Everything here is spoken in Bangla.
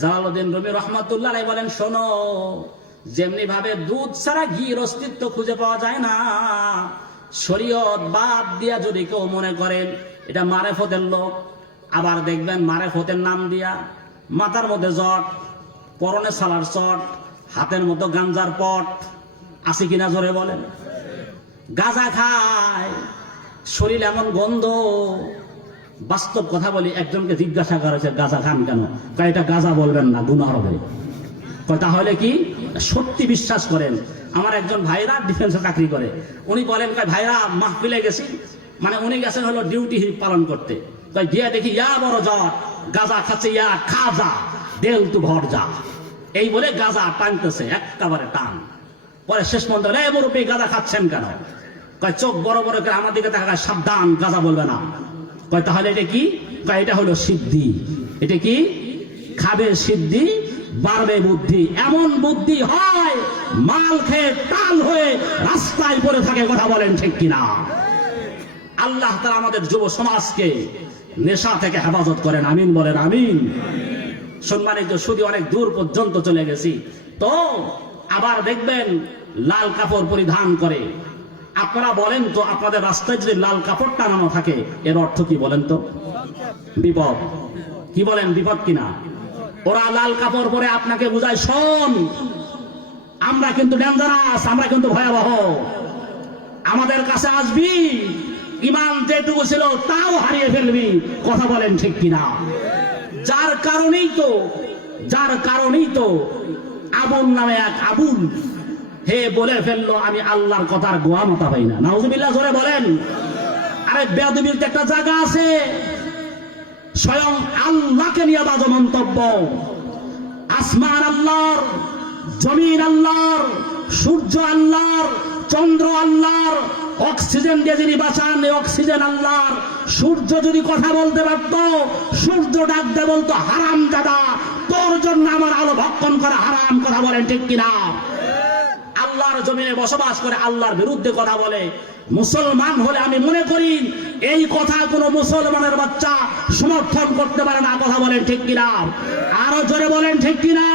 জালালউদ্দিন রুমি রহমাতুল্লাহ আলাইহি বলেন, শোনো, যেমনি ভাবে দুধ ছাড়া ঘির অস্তিত্ব খুঁজে পাওয়া যায় না, শরীয়ত বাদ দিয়া যদি কেউ মনে করেন এটা মারেফতের লোক, আবার দেখবেন মারেফতের নাম দিয়া মাথার মধ্যে জট, পরনে সালার চট, হাতের মতো গাঞ্জার পট, আছে কিনা জোরে বলেন? গাঁজা খায়, শরীর এমন গন্ধ বাস্তব কথা বলি, একজনকে জিজ্ঞাসা করেছে গাঁজা খান কেন? এটা গাঁজা বলবেন না, গুণা হবে। তাহলে কি? সত্যি বিশ্বাস করেন, আমার একজন ভাইরা ডিফেন্সে চাকরি করে। উনি বলেন ভাইরা, মাহফিলে গেছি। মানে উনি গেছেন হলো ডিউটি পালন করতে। তাই গিয়া দেখি, ইয়া বড় জট, গাঁজা খাচ্ছে, ইয়া খাজা, দেল তু ভর যা। এই বলে গাঁজা টানতেছে, একেবারে টান। পরে শেষ পর্যন্ত রে মুরব্বী, গাঁজা খাচ্ছেন কেন? কয়, চোখ বড় বড় করে আমার দিকে দেখা সাবধান, গাঁজা বলবে না। তাহলে এটা কি? এটা হলো সিদ্ধি। এটা কি? খাবে সিদ্ধি, বাড়বে বুদ্ধি। এমন বুদ্ধি হয়, মাল খেয়ে টাল হয়ে রাস্তায় পড়ে থাকে, কথা বলেন ঠিক কিনা? আল্লাহ তারা আমাদের যুব সমাজকে নেশা থেকে হেফাজত করেন। আমিন বলেন, আমিন। সম্মানিত, শুধু অনেক দূর পর্যন্ত চলে গেছি। তো, আবার দেখবেন, লাল কাপড় পরিধান করে। আপনারা বলেন তো, আপনাদের রাস্তায় যদি লাল কাপড় টানানো থাকে, এর অর্থ কি বলেন তো? বিপদ। কি বলেন, বিপদ কিনা? ওরা লাল কাপড় পরে আপনাকে বুঝায়, শোন, আমরা কিন্তু ডেঞ্জারাস আমরা কিন্তু ভয়াবহ। আমাদের কাছে আসবি, ইমান যেটুকু ছিল তাও হারিয়ে ফেলবি। কথা বলেন ঠিক কিনা? যার কারণেই তো, যার কারণেই তো আবুল নামে এক আবুল হে বলে ফেলল, আমি আল্লাহর কথার গোয়া মতা পাই না। নাউজুবিল্লাহ, জোরে বলেন। আরে বেদবির একটা জায়গা আছে। স্বয়ং আল্লাহকে নিয়ে বাজে মন্তব্য। আসমান আল্লাহর, জমিন আল্লাহর, সূর্য আল্লাহর, চন্দ্র আল্লাহর, অক্সিজেন দিয়ে যিনি বাঁচান, এই অক্সিজেন আল্লাহর। সূর্য যদি কথা বলতে পারত, সূর্য ডাকতে বলতো, হারাম দাদা, তোর জন্য আমার আলো ভক্ষণ করা হারাম, কথা বলেন ঠিক কিনা? আল্লাহর জমিনে বসবাস করে আল্লাহর বিরুদ্ধে কথা বলে। মুসলমান হলে আমি মনে করি, এই কথা কোনো মুসলমানের বাচ্চা সমর্থন করতে পারে না, কথা বলেন ঠিক কিনা? আরও জোরে বলেন ঠিক কিনা?